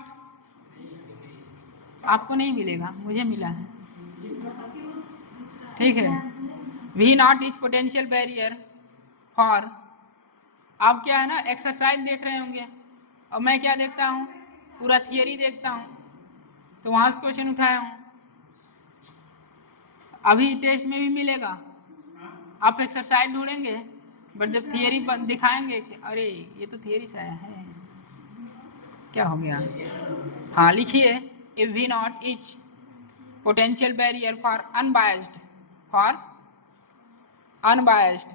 आपको नहीं मिलेगा, मुझे मिला है, ठीक है। V nought is potential barrier for, आप क्या है ना एक्सरसाइज देख रहे होंगे और मैं क्या देखता हूँ, पूरा थियरी देखता हूँ, तो वहाँ से क्वेश्चन उठाया हूँ। अभी टेस्ट में भी मिलेगा, आप एक्सरसाइज ढूंढेंगे, बट जब थियरी दिखाएंगे कि अरे ये तो थियरी से आया है, क्या हो गया? हाँ लिखिए, if V nought is potential barrier for unbiased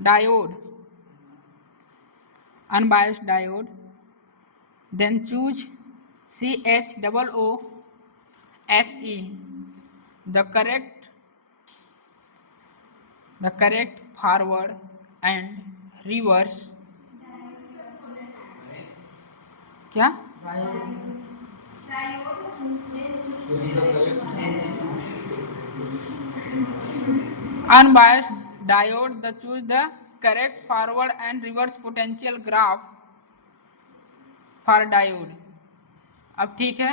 diode, then choose CHOOSE, the correct forward and reverse क्या unbiased diode, the choose the correct forward and reverse potential graph for diode। अब ठीक है,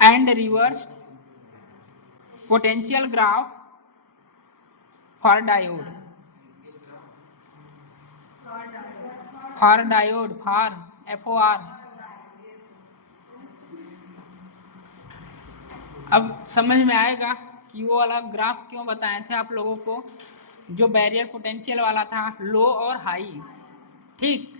and reverse potential graph for diode, for FOR। अब समझ में आएगा कि वो वाला ग्राफ क्यों बताए थे आप लोगों को, जो बैरियर पोटेंशियल वाला था, लो और हाई, ठीक।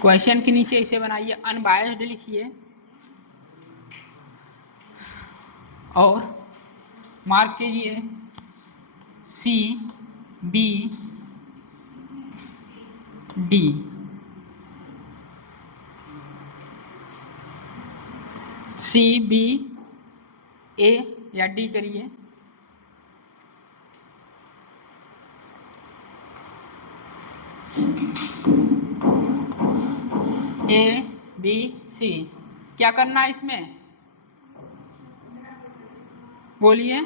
क्वेश्चन के नीचे इसे बनाइए, अनबायस्ड लिखिए और मार्क कीजिए CBD। CBA या D करिए। ABC क्या करना है इसमें, बोलिए।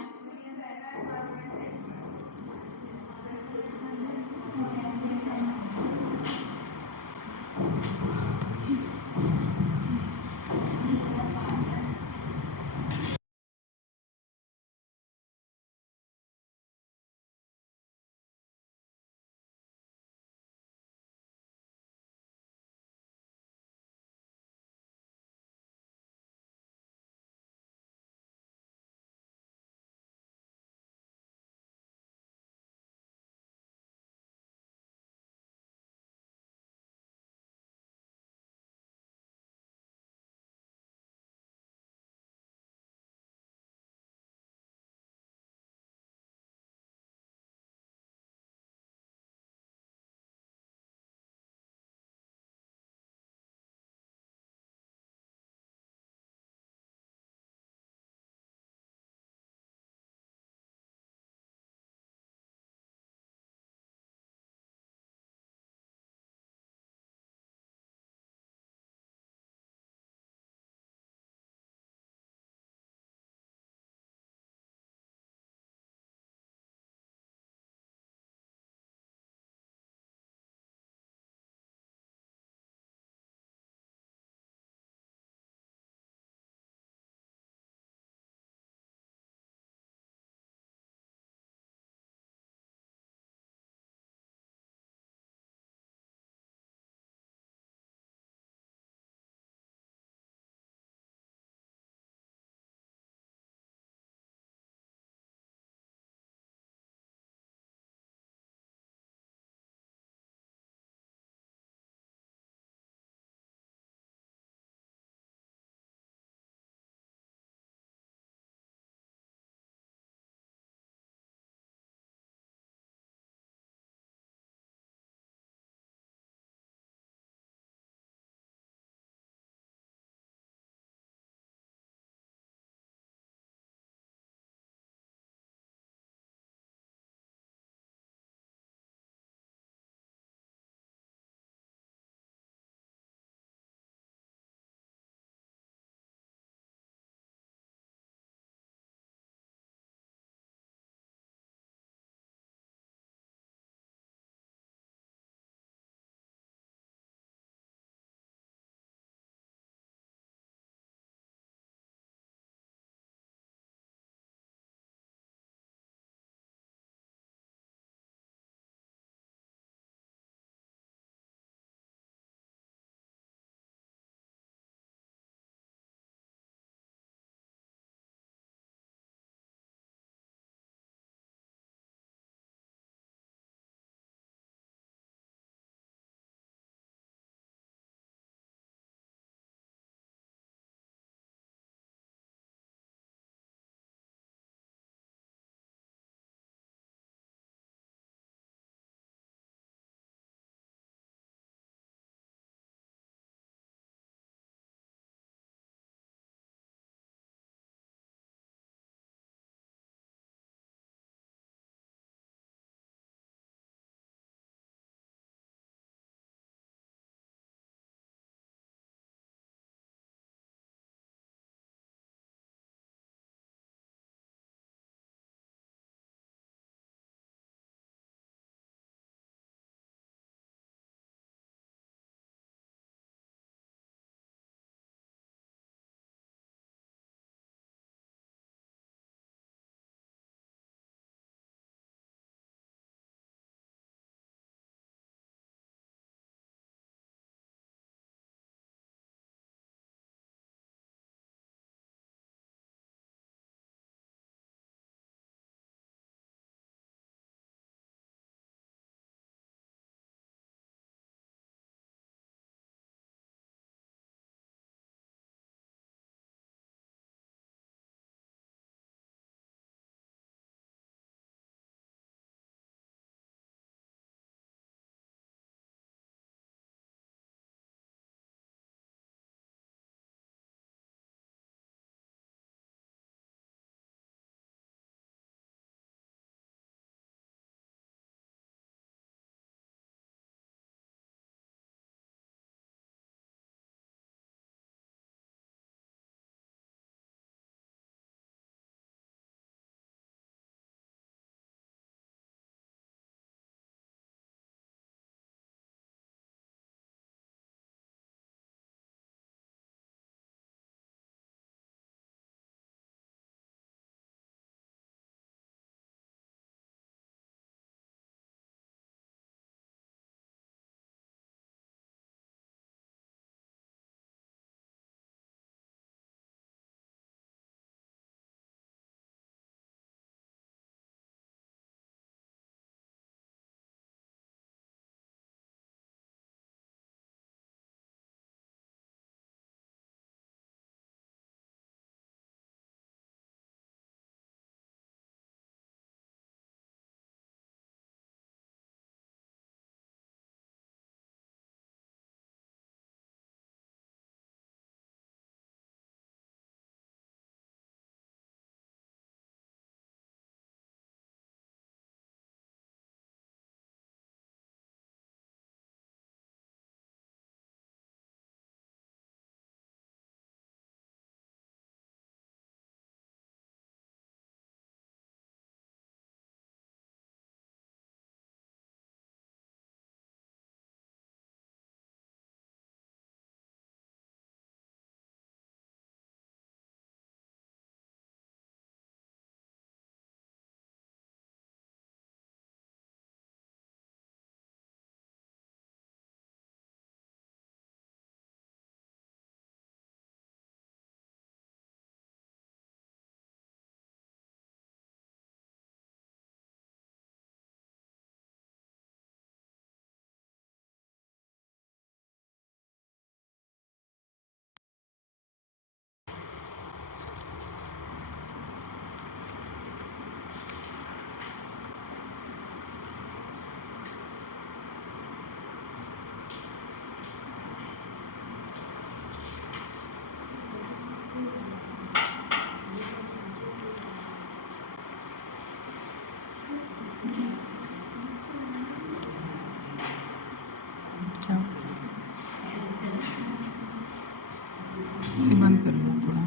इसे बंद कर लो, थोड़ा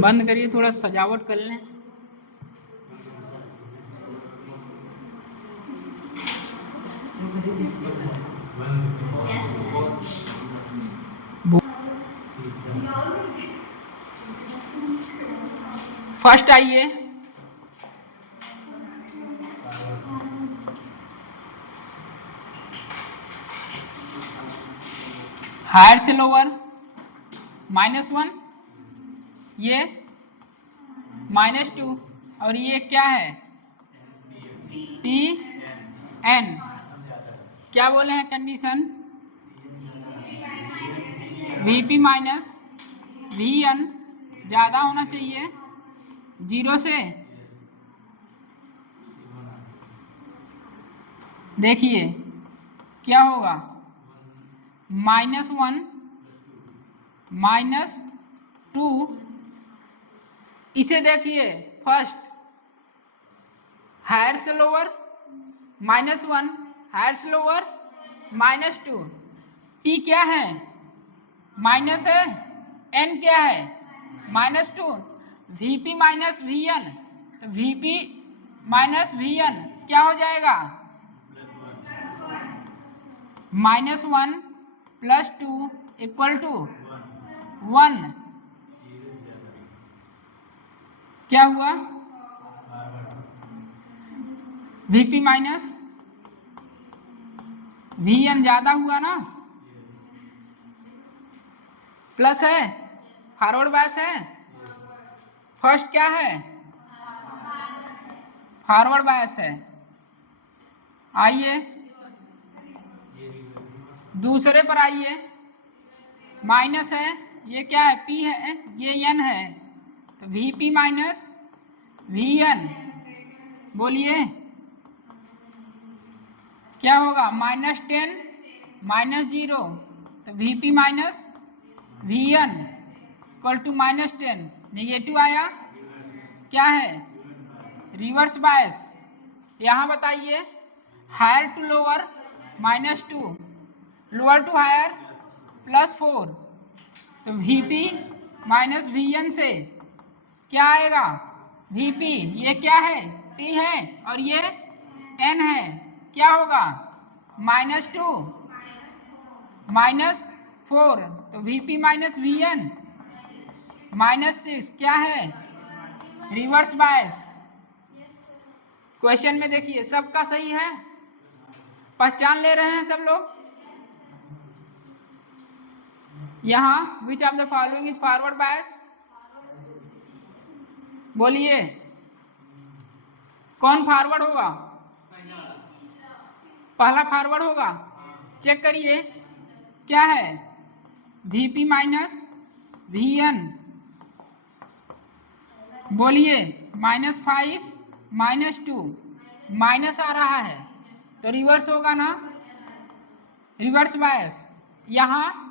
बंद करिए, थोड़ा सजावट कर लें। फर्स्ट आइए, हायर से लोअर -1, ये -2, और ये क्या है टी एन। क्या बोले हैं condition? VP minus V N ज़्यादा होना चाहिए 0 से। देखिए क्या होगा, -1 -2, इसे देखिए फर्स्ट हायर से लोअर -1, हायर से लोअर -2, टी क्या है माइनस है, एन क्या है -2, वीपी माइनस वी एन, तो वीपी माइनस वी एन क्या हो जाएगा -1 + 2 = 1। क्या हुआ, वीपी माइनस वी एन ज्यादा हुआ ना, प्लस है, फॉरवर्ड बायस है, फर्स्ट क्या है फॉरवर्ड बायस है। आइए दूसरे पर आइए, माइनस है, ये क्या है पी है, ये एन है, तो वीपी माइनस वी एन, बोलिए क्या होगा, -10 -0, तो VP minus V N = -10, negative आया, क्या है रिवर्स बायस। यहाँ बताइए higher to lower -2, lower to higher +4, तो वीपी माइनस वी एन से क्या आएगा वीपी, ये क्या है टी है और ये एन है, क्या होगा -2 -4, तो वीपी माइनस वी एन -6, क्या है रिवर्स बायस। क्वेश्चन में देखिए सबका सही है, पहचान ले रहे हैं सब लोग। यहाँ which of the following is forward bias, बोलिए कौन फॉरवर्ड होगा, पहला फॉरवर्ड होगा, चेक करिए क्या है वीपी माइनस वी एन, बोलिए -5 -2, माइनस आ रहा है तो रिवर्स होगा ना, रिवर्स बायस। यहाँ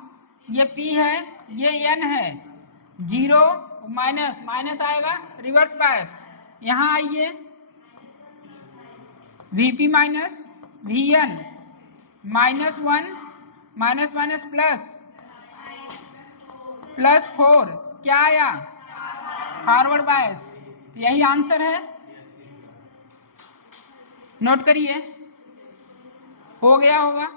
ये P है ये N है, 0 माइनस आएगा रिवर्स बायस। यहाँ आइए VP माइनस VN -1 माइनस +4, क्या आया फॉरवर्ड बायस, यही आंसर है, नोट करिए, हो गया होगा।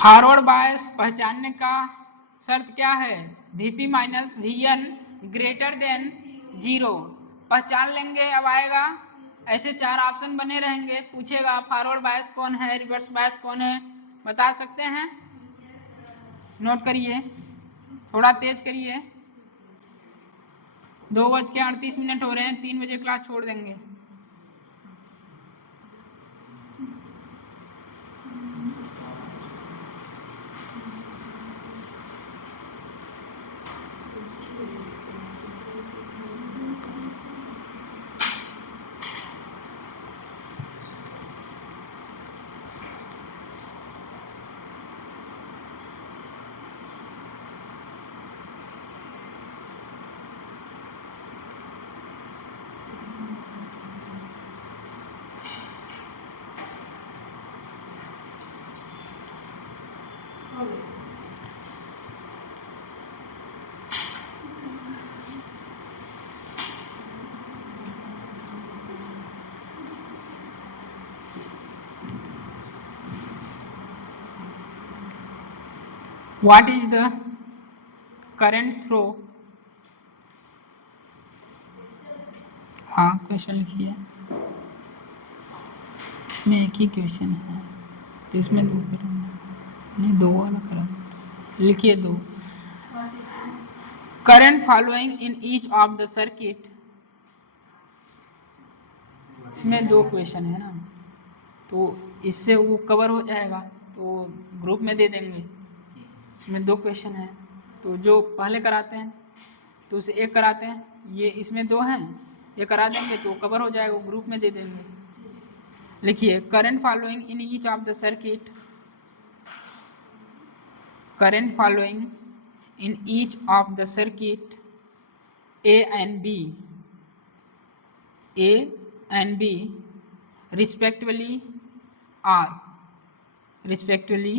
फॉरवर्ड बायस पहचानने का शर्त क्या है, वीपी माइनस वीएन > 0, पहचान लेंगे। अब आएगा ऐसे 4 ऑप्शन बने रहेंगे, पूछेगा फॉरवर्ड बायस कौन है रिवर्स बायस कौन है, बता सकते हैं, नोट करिए, थोड़ा तेज करिए, 2:38 हो रहे हैं, 3 बजे क्लास छोड़ देंगे। What is the current throw, हाँ क्वेश्चन लिखिए, इसमें एक ही क्वेश्चन है तो इसमें दो करेंगे, नहीं दो वाला करेंगे, लिखिए दो। Current following in each of the circuit, इसमें दो क्वेश्चन है ना, तो इससे वो कवर हो जाएगा, तो ग्रुप में दे देंगे। इसमें दो क्वेश्चन है तो जो पहले कराते हैं तो उसे एक कराते हैं, ये इसमें दो हैं, ये करा देंगे तो कवर हो जाएगा, ग्रुप में दे देंगे। लिखिए current following in each of the circuit, current following in each of the circuit A and B respectively are respectively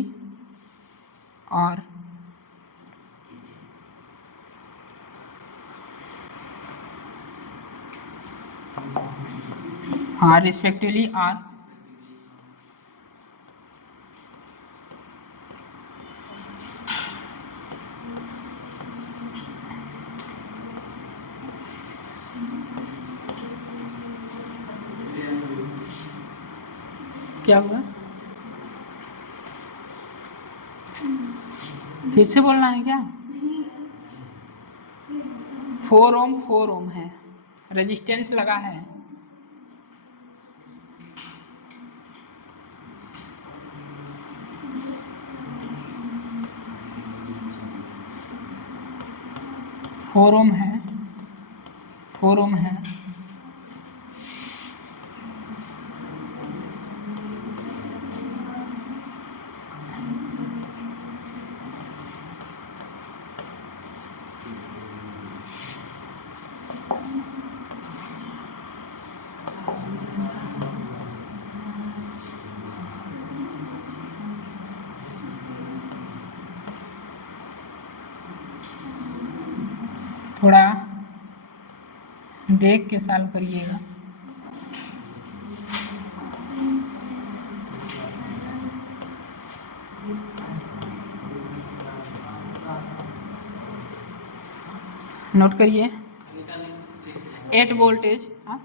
are क्या हुआ, फिर से बोलना है क्या? 4 ओम है, रेजिस्टेंस लगा है, फोर ओम है, थोड़ा देख के सॉल्व करिएगा। नोट करिए 8 वोल्टेज, हाँ